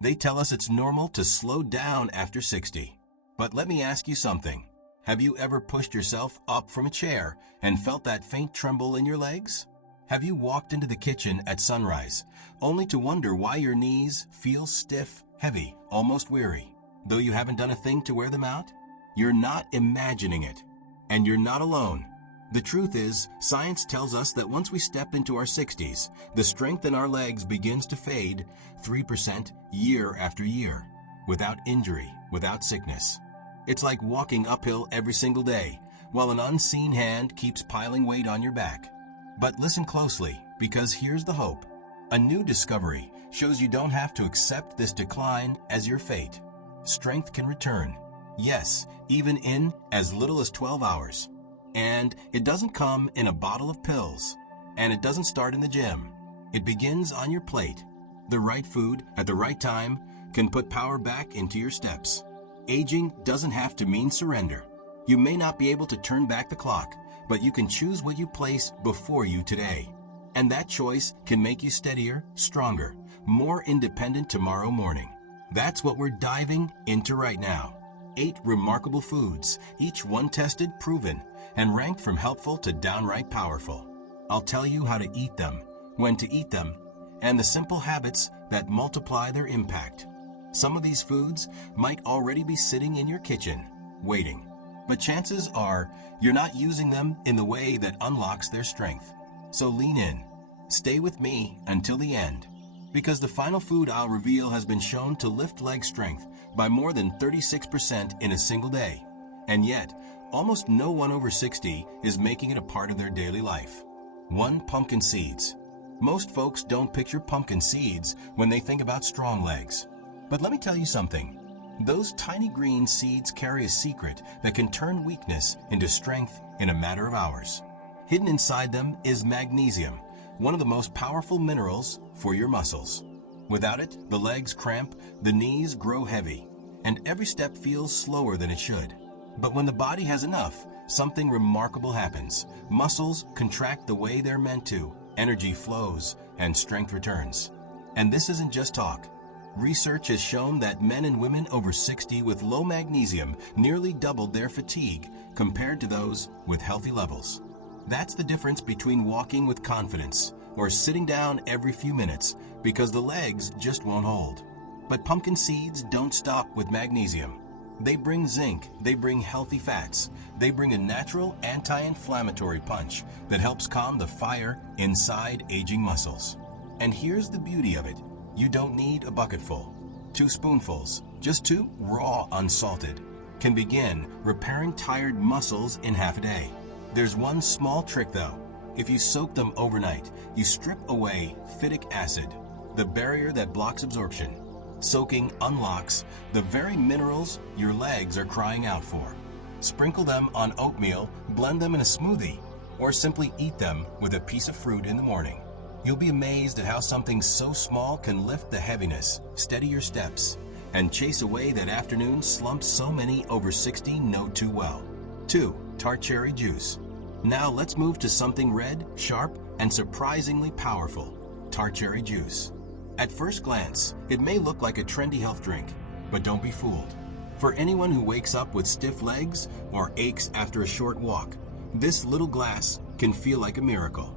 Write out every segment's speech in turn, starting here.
They tell us it's normal to slow down after 60. But let me ask you something. Have you ever pushed yourself up from a chair and felt that faint tremble in your legs? Have you walked into the kitchen at sunrise, only to wonder why your knees feel stiff, heavy, almost weary, though you haven't done a thing to wear them out? You're not imagining it. And you're not alone. The truth is, science tells us that once we step into our 60s, the strength in our legs begins to fade 3% year after year, without injury, without sickness. It's like walking uphill every single day, while an unseen hand keeps piling weight on your back. But listen closely, because here's the hope. A new discovery shows you don't have to accept this decline as your fate. Strength can return. Yes, even in as little as 12 hours. And it doesn't come in a bottle of pills. And it doesn't start in the gym. It begins on your plate. The right food at the right time can put power back into your steps. Aging doesn't have to mean surrender. You may not be able to turn back the clock, but you can choose what you place before you today. And that choice can make you steadier, stronger, more independent tomorrow morning. That's what we're diving into right now. 8 remarkable foods, each one tested, proven, and ranked from helpful to downright powerful. I'll tell you how to eat them, when to eat them, and the simple habits that multiply their impact. Some of these foods might already be sitting in your kitchen, waiting. But chances are you're not using them in the way that unlocks their strength. So lean in. Stay with me until the end. Because the final food I'll reveal has been shown to lift leg strength by more than 36% in a single day. And yet, almost no one over 60 is making it a part of their daily life. 1. Pumpkin seeds. Most folks don't picture pumpkin seeds when they think about strong legs. But let me tell you something. Those tiny green seeds carry a secret that can turn weakness into strength in a matter of hours. Hidden inside them is magnesium, one of the most powerful minerals for your muscles. Without it, the legs cramp, the knees grow heavy, and every step feels slower than it should. But when the body has enough, something remarkable happens. Muscles contract the way they're meant to, energy flows, and strength returns. And this isn't just talk. Research has shown that men and women over 60 with low magnesium nearly doubled their fatigue compared to those with healthy levels. That's the difference between walking with confidence or sitting down every few minutes because the legs just won't hold. But pumpkin seeds don't stop with magnesium. They bring zinc, they bring healthy fats, they bring a natural anti-inflammatory punch that helps calm the fire inside aging muscles. And here's the beauty of it. You don't need a bucketful. 2 spoonfuls, just 2 raw unsalted, can begin repairing tired muscles in half a day. There's one small trick though. If you soak them overnight, you strip away phytic acid, the barrier that blocks absorption. Soaking unlocks the very minerals your legs are crying out for. Sprinkle them on oatmeal, blend them in a smoothie, or simply eat them with a piece of fruit in the morning. You'll be amazed at how something so small can lift the heaviness, steady your steps, and chase away that afternoon slump so many over 60 know too well. 2. Tart cherry juice. Now let's move to something red, sharp, and surprisingly powerful. Tart cherry juice. At first glance, it may look like a trendy health drink, but don't be fooled. For anyone who wakes up with stiff legs or aches after a short walk, this little glass can feel like a miracle.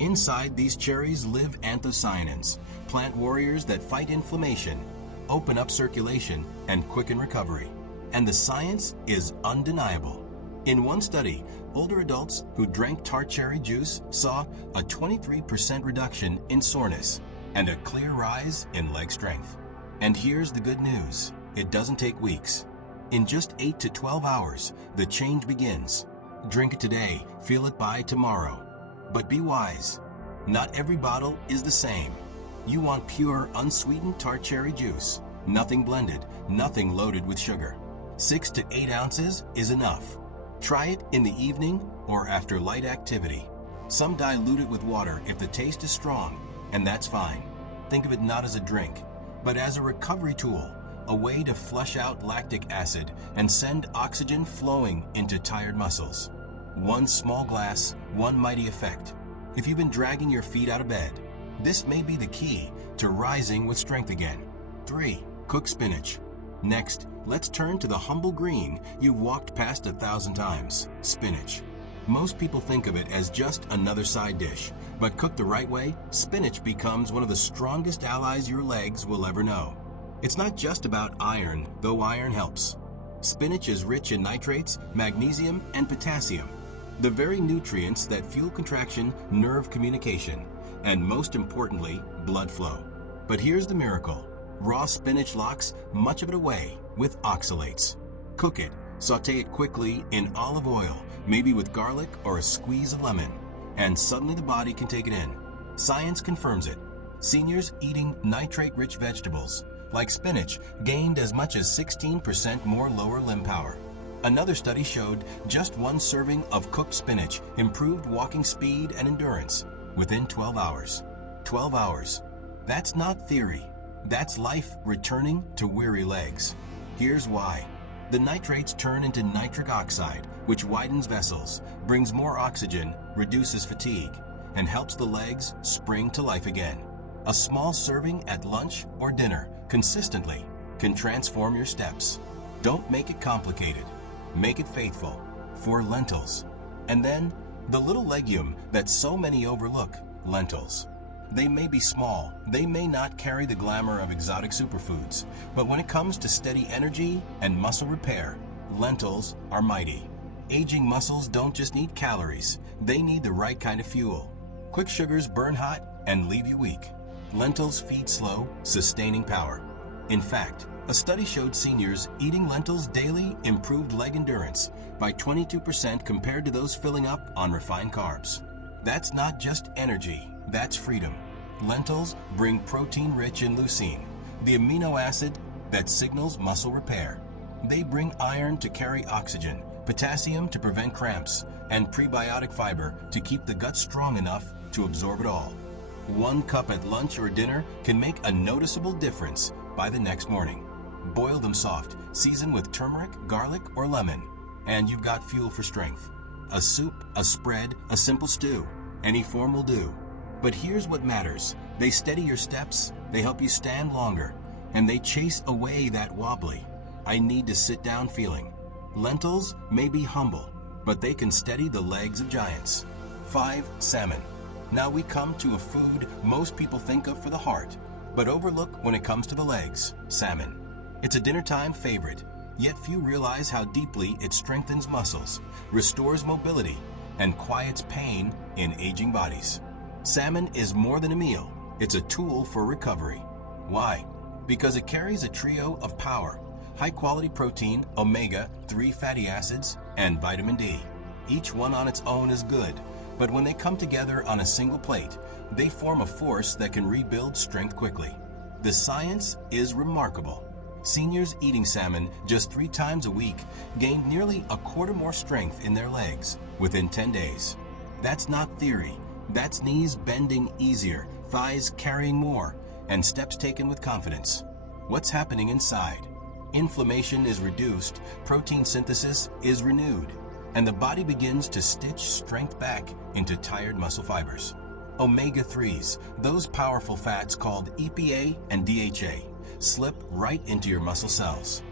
Inside these cherries live anthocyanins, plant warriors that fight inflammation, open up circulation, and quicken recovery. And the science is undeniable. In one study, older adults who drank tart cherry juice saw a 23% reduction in soreness and a clear rise in leg strength. And here's the good news. It doesn't take weeks. In just 8 to 12 hours, the change begins. Drink it today, feel it by tomorrow. But be wise. Not every bottle is the same. You want pure, unsweetened tart cherry juice. Nothing blended, nothing loaded with sugar. 6 to 8 ounces is enough. Try it in the evening or after light activity. Some dilute it with water if the taste is strong, and that's fine. Think of it not as a drink, but as a recovery tool, a way to flush out lactic acid and send oxygen flowing into tired muscles. One small glass, one mighty effect. If you've been dragging your feet out of bed, this may be the key to rising with strength again. 3. Cook spinach. Next, let's turn to the humble green you've walked past 1,000 times, spinach. Most people think of it as just another side dish, but cooked the right way, spinach becomes one of the strongest allies your legs will ever know. It's not just about iron, though iron helps. Spinach is rich in nitrates, magnesium, and potassium, the very nutrients that fuel contraction, nerve communication, and most importantly, blood flow. But here's the miracle. Raw spinach locks much of it away with oxalates. Cook it, saute it quickly in olive oil, maybe with garlic or a squeeze of lemon, and suddenly the body can take it in. Science confirms it. Seniors eating nitrate-rich vegetables, like spinach, gained as much as 16% more lower limb power. Another study showed just one serving of cooked spinach improved walking speed and endurance within 12 hours. 12 hours. That's not theory. That's life returning to weary legs. Here's why. The nitrates turn into nitric oxide, which widens vessels, brings more oxygen, reduces fatigue, and helps the legs spring to life again. A small serving at lunch or dinner consistently can transform your steps. Don't make it complicated. Make it faithful. For lentils. And then, the little legume that so many overlook, lentils. They may be small, they may not carry the glamour of exotic superfoods, but when it comes to steady energy and muscle repair, lentils are mighty. Aging muscles don't just need calories, they need the right kind of fuel. Quick sugars burn hot and leave you weak. Lentils feed slow, sustaining power. In fact, a study showed seniors eating lentils daily improved leg endurance by 22% compared to those filling up on refined carbs. That's not just energy, that's freedom. Lentils bring protein-rich in leucine, the amino acid that signals muscle repair. They bring iron to carry oxygen, potassium to prevent cramps, and prebiotic fiber to keep the gut strong enough to absorb it all. 1 cup at lunch or dinner can make a noticeable difference by the next morning. Boil them soft, season with turmeric, garlic, or lemon, and you've got fuel for strength. A soup, a spread, a simple stew. Any form will do. But here's what matters. They steady your steps, they help you stand longer, and they chase away that wobbly, I need to sit down feeling. Lentils may be humble, but they can steady the legs of giants. 5. Salmon. Now we come to a food most people think of for the heart, but overlook when it comes to the legs, salmon. It's a dinnertime favorite, yet few realize how deeply it strengthens muscles, restores mobility, and quiets pain in aging bodies. Salmon is more than a meal, it's a tool for recovery. Why? Because it carries a trio of power: high-quality protein, omega-3 fatty acids, and vitamin D. Each one on its own is good, but when they come together on a single plate, they form a force that can rebuild strength quickly. The science is remarkable. Seniors eating salmon just 3 times a week gained nearly a quarter more strength in their legs within 10 days. That's not theory. That's knees bending easier, thighs carrying more, and steps taken with confidence. What's happening inside? Inflammation is reduced, protein synthesis is renewed, and the body begins to stitch strength back into tired muscle fibers. Omega-3s, those powerful fats called EPA and DHA, slip right into your muscle cells.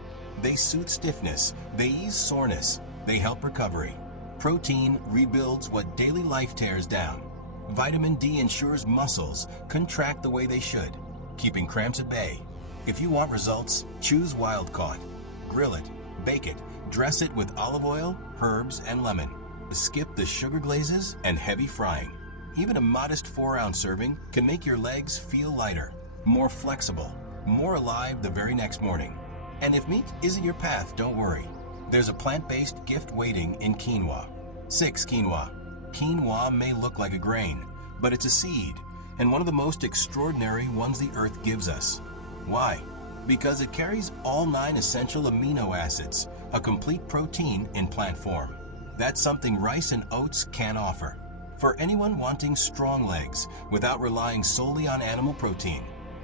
They soothe stiffness, they ease soreness, they help recovery. Protein rebuilds what daily life tears down. Vitamin D ensures muscles contract the way they should, keeping cramps at bay. If you want results, choose wild-caught. Grill it, bake it, dress it with olive oil, herbs, and lemon. Skip the sugar glazes and heavy frying. Even a modest 4-ounce serving can make your legs feel lighter, more flexible, more alive the very next morning. And if meat isn't your path, don't worry. There's a plant-based gift waiting in quinoa. 6. Quinoa. Quinoa may look like a grain, but it's a seed, and one of the most extraordinary ones the earth gives us. Why? Because it carries all 9 essential amino acids, a complete protein in plant form. That's something rice and oats can't offer. For anyone wanting strong legs without relying solely on animal protein,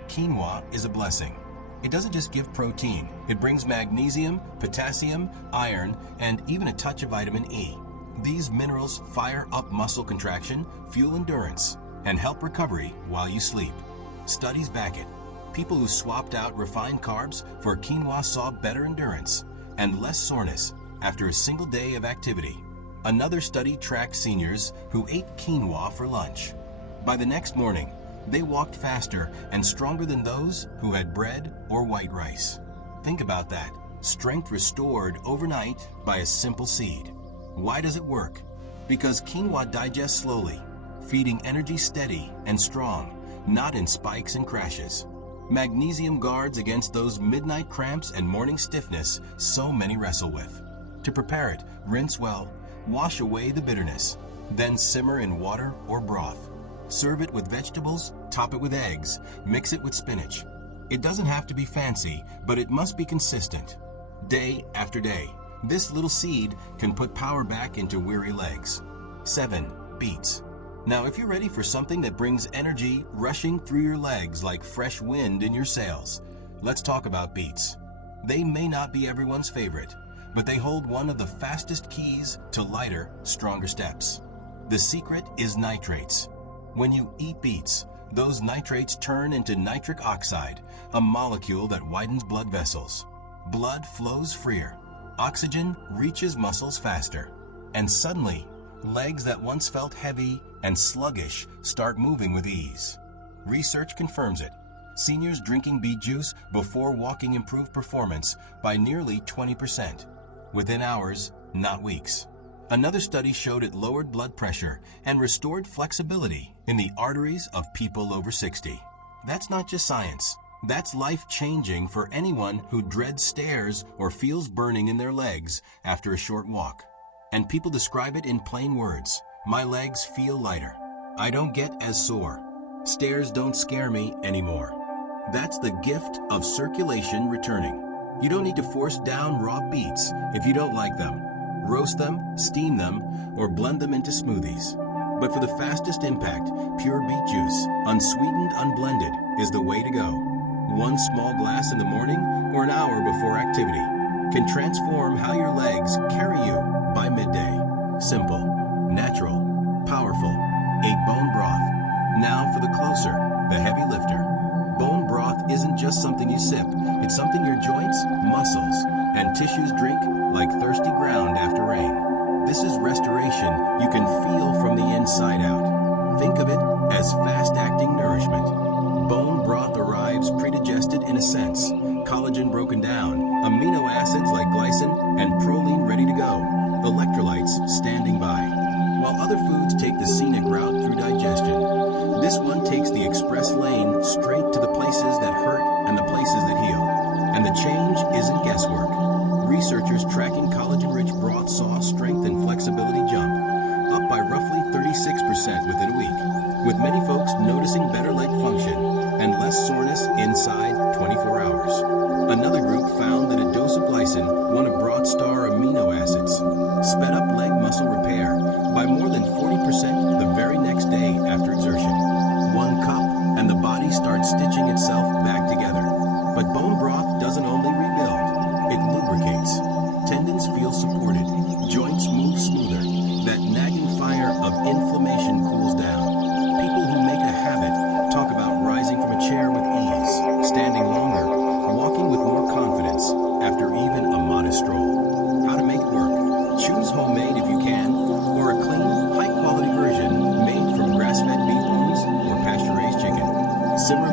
quinoa is a blessing. It doesn't just give protein, it brings magnesium, potassium, iron, and even a touch of vitamin E. These minerals fire up muscle contraction, fuel endurance, and help recovery while you sleep. Studies back it. people who swapped out refined carbs for quinoa saw better endurance and less soreness after a single day of activity. Another study tracked seniors who ate quinoa for lunch. By the next morning, they walked faster and stronger than those who had bread or white rice. Think about that. Strength restored overnight by a simple seed. Why does it work? Because quinoa digests slowly, feeding energy steady and strong, not in spikes and crashes. Magnesium guards against those midnight cramps and morning stiffness so many wrestle with. To prepare it, rinse well, wash away the bitterness, then simmer in water or broth. Serve it with vegetables, top it with eggs, mix it with spinach. It doesn't have to be fancy, but it must be consistent. Day after day, this little seed can put power back into weary legs. 7. Beets. Now, if you're ready for something that brings energy rushing through your legs like fresh wind in your sails, let's talk about beets. They may not be everyone's favorite, but they hold one of the fastest keys to lighter, stronger steps. The secret is nitrates. When you eat beets, those nitrates turn into nitric oxide, a molecule that widens blood vessels. Blood flows freer, oxygen reaches muscles faster, and suddenly, legs that once felt heavy and sluggish start moving with ease. Research confirms it. Seniors drinking beet juice before walking improved performance by nearly 20%. Within hours, not weeks. Another study showed it lowered blood pressure and restored flexibility in the arteries of people over 60. That's not just science. That's life-changing for anyone who dreads stairs or feels burning in their legs after a short walk. And people describe it in plain words. My legs feel lighter. I don't get as sore. Stairs don't scare me anymore. That's the gift of circulation returning. You don't need to force down raw beets if you don't like them. Roast them, steam them, or blend them into smoothies. But for the fastest impact, pure beet juice, unsweetened, unblended, is the way to go. One small glass in the morning or an hour before activity can transform how your legs carry you by midday. Simple, natural, powerful. 8 bone broth. Now for the closer, the heavy lifter. Bone broth isn't just something you sip. It's something your joints, muscles, and tissues drink like thirsty ground after rain. This is restoration you can feel from the inside out. Think of it as fast-acting nourishment. Bone broth arrives pre-digested in a sense, collagen broken down, amino acids like glycine and proline ready to go, electrolytes standing by. While other foods take the scenic route through digestion, this one takes the express lane straight to the places that hurt and the places that heal. And the change isn't guesswork. Researchers tracking collagen-rich broth saw strength and flexibility jump, up by roughly 36% within a week, with many folks noticing better leg function and less soreness inside 24 hours. Another group found that a dose of glycine, one of broth's star amino acids, sped up leg muscle repair by more than 40% the very next day after exertion. 1 cup and the body starts stitching itself back together. But bone broth doesn't only rebuild, it lubricates. Tendons feel supported, joints move smoother, that nagging fire of inflammation cools down. People who make a habit talk about rising from a chair with ease, standing longer, walking with more confidence after even a modest stroll. How to make it work? Choose homemade if you can, or a clean, high-quality version made from grass-fed beef bones or pasture-raised chicken. Simmer